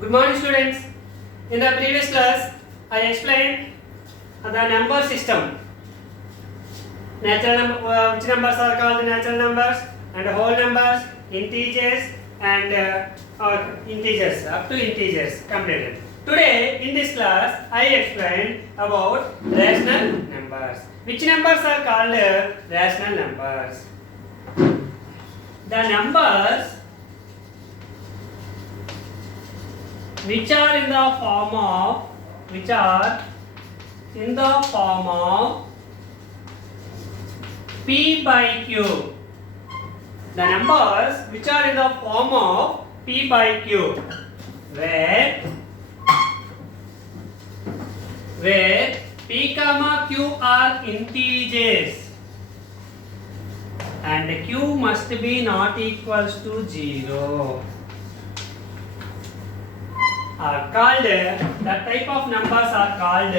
Good morning, students. In the previous class, I explained the number system. Which numbers are called natural numbers, and whole numbers, integers, and integers up to integers completed. Today, in this class, I explained about rational numbers. Which numbers are called rational numbers? The numbers which are in the form of p by q. The numbers which are in the form of p by q, where p comma q are integers and q must be not equals to 0, are called, that type of numbers are called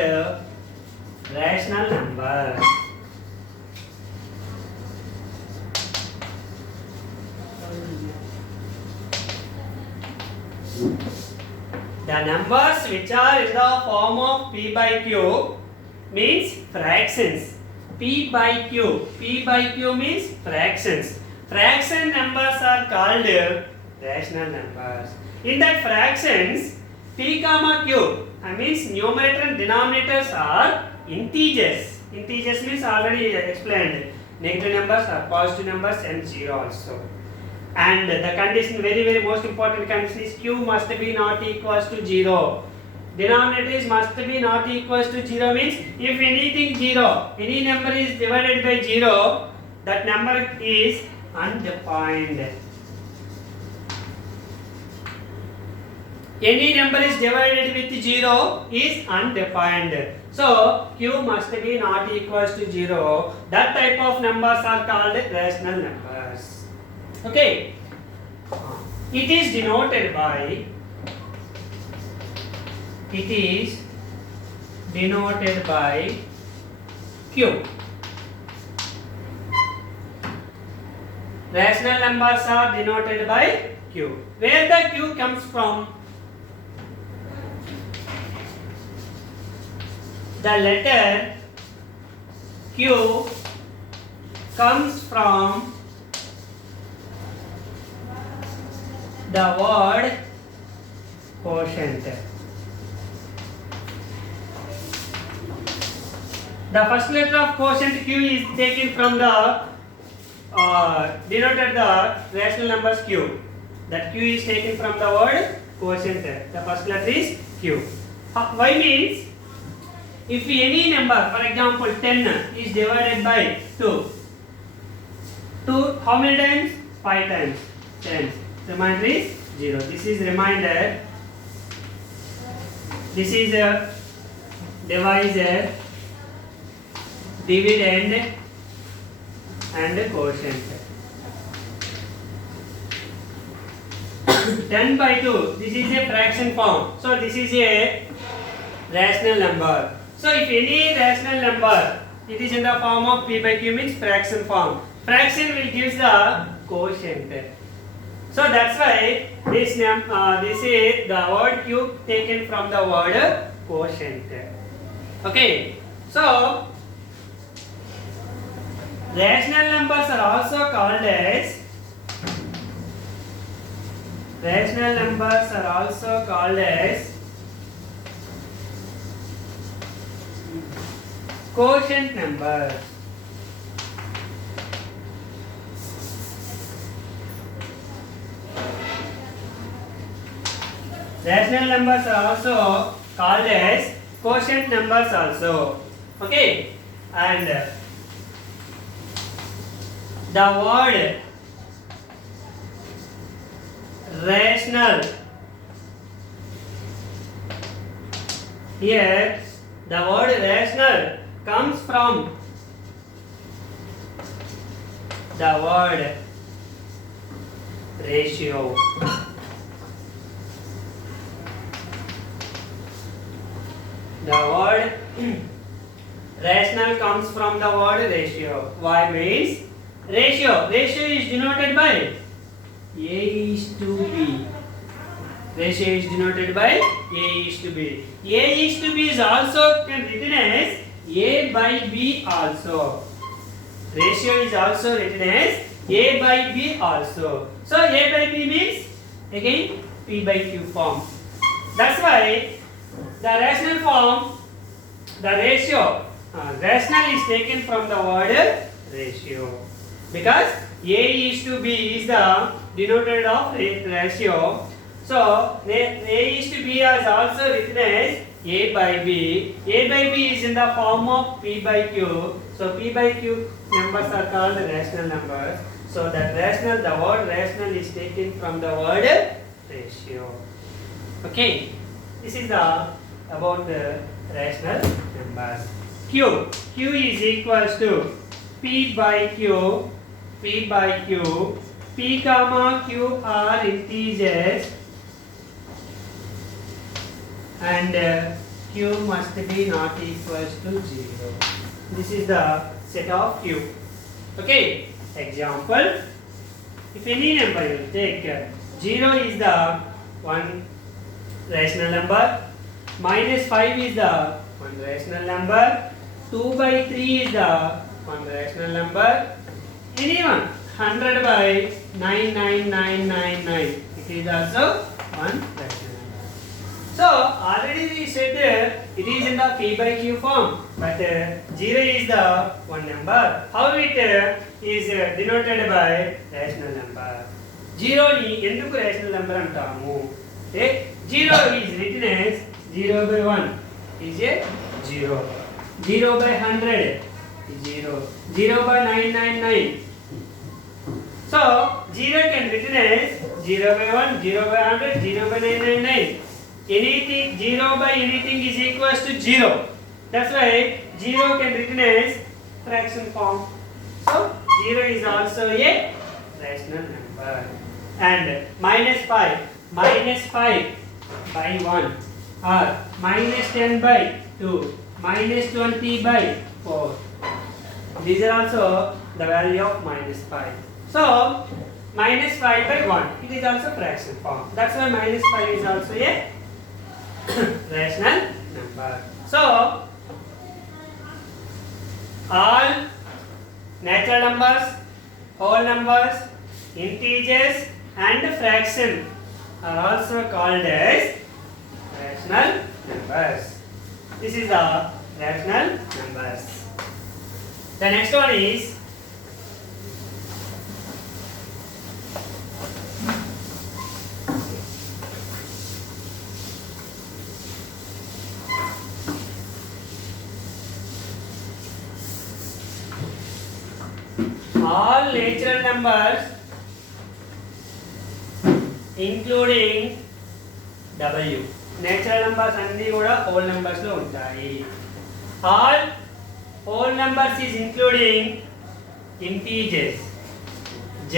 rational numbers. The numbers which are in the form of p by q means fractions. P by q means fractions. Fraction numbers are called rational numbers. In that fractions, p comma q, means numerator and denominators are integers. Integers means already explained. Negative numbers are positive numbers and 0 also. And the condition, very most important condition is q must be not equals to 0. Denominators must be not equals to 0 means if anything 0, any number is divided by 0, that number is undefined. Any number is divided with 0 is undefined. So q must be not equals to 0. That type of numbers are called rational numbers. Okay. It is denoted by q. Rational numbers are denoted by q. Where the q comes from? The letter q comes from the word quotient. The first letter of quotient q is taken from the denoted the rational numbers q. That q is taken from the word quotient. The first letter is q. Why means if any number, for example 10 is divided by 2 how many times? 5 times. 10. Remainder is 0. This is remainder. This is a divisor, dividend, and quotient. 10 by 2. This is a fraction form. So this is a rational number. So if any rational number, it is in the form of p by q means fraction form. Fraction will give the quotient. So that's why this is the word q taken from the word quotient. Okay. So rational numbers are also called as quotient numbers. Rational numbers are also called as quotient numbers also. Okay. And the word rational, here the word rational comes from the word ratio. The word rational comes from the word ratio. Why means ratio is denoted by A is to B. Ratio is denoted by A is to B. A is to B is also can written as A by B also. Ratio is also written as A by B also. So A by B means again P by Q form. That's why the rational form, the ratio, rational is taken from the word ratio. Because A is to B is the denoted of ratio. So A is to B is also written as A by B. A by B is in the form of P by Q. So P by Q numbers are called rational numbers. So that rational, the word rational is taken from the word ratio. Okay, this is the about the rational numbers. Q is equals to P by Q. P by Q. P comma Q are integers, and Q must be not equals to 0. This is the set of Q. Okay. Example. If any number you take, 0 is the one rational number. Minus 5 is the one rational number. 2 by 3 is the one rational number. Anyone 100 by 99999, it is also one rational number. So already we said it is in the P by Q form, but 0 is the one number. How it is denoted by rational number. 0 ni enduku rational number antamu. 0 is written as 0 by 1 is a 0. 0 by 100 is 0. 0 by 999. So 0 can written as 0 by 1, 0 by 100, 0 by 999. Anything 0 by anything is equals to 0. That's why 0 can written as fraction form. So 0 is also a rational number. And minus 5 by 1, or minus 10 by 2, minus 20 by 4. These are also the value of minus 5. So minus 5 by 1, it is also fraction form. That's why minus 5 is also a rational number. So all natural numbers, whole numbers, integers and fraction are also called as rational numbers. This is the rational numbers. The next one is all natural numbers including W. Natural numbers అన్ని కూడా whole numbers లో ఉంటాయి. All whole numbers is including integers Z.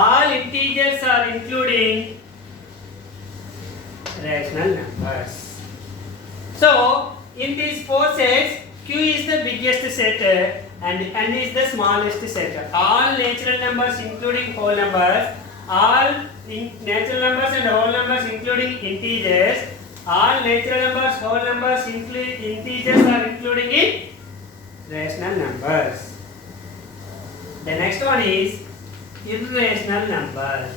All integers are including rational numbers. So in these four sets, Q is the biggest set and N is the smallest set. All natural numbers including whole numbers, all natural numbers and whole numbers including integers, all natural numbers, whole numbers, integers are including in rational numbers. The next one is irrational numbers.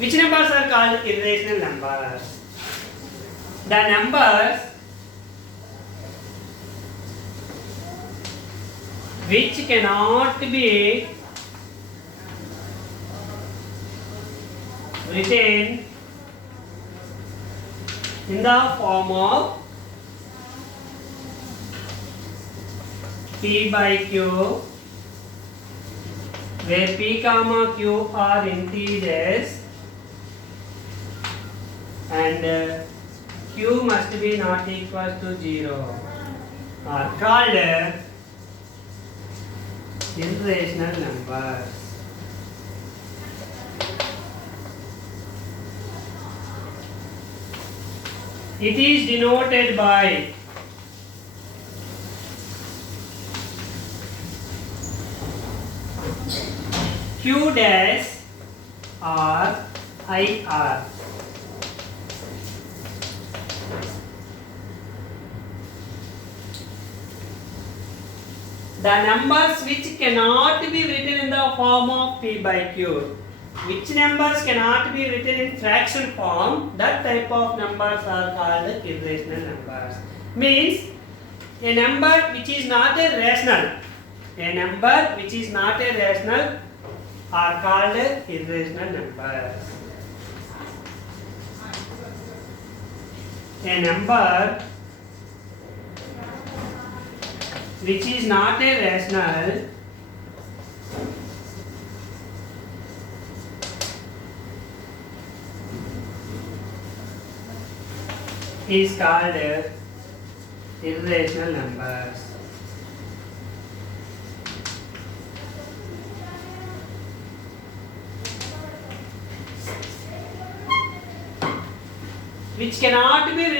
Which numbers are called irrational numbers? The numbers which cannot be written in the form of P by Q, where P comma Q are integers and Q must be not equal to 0, are called irrational numbers. It is denoted by Q dash R I R. The numbers which cannot be written in the form of P by Q. Which numbers cannot be written in fraction form, that type of numbers are called irrational numbers. Means a number which is not a rational. A number which is not a rational are called irrational numbers. A number which is not a rational is called irrational numbers. Which cannot be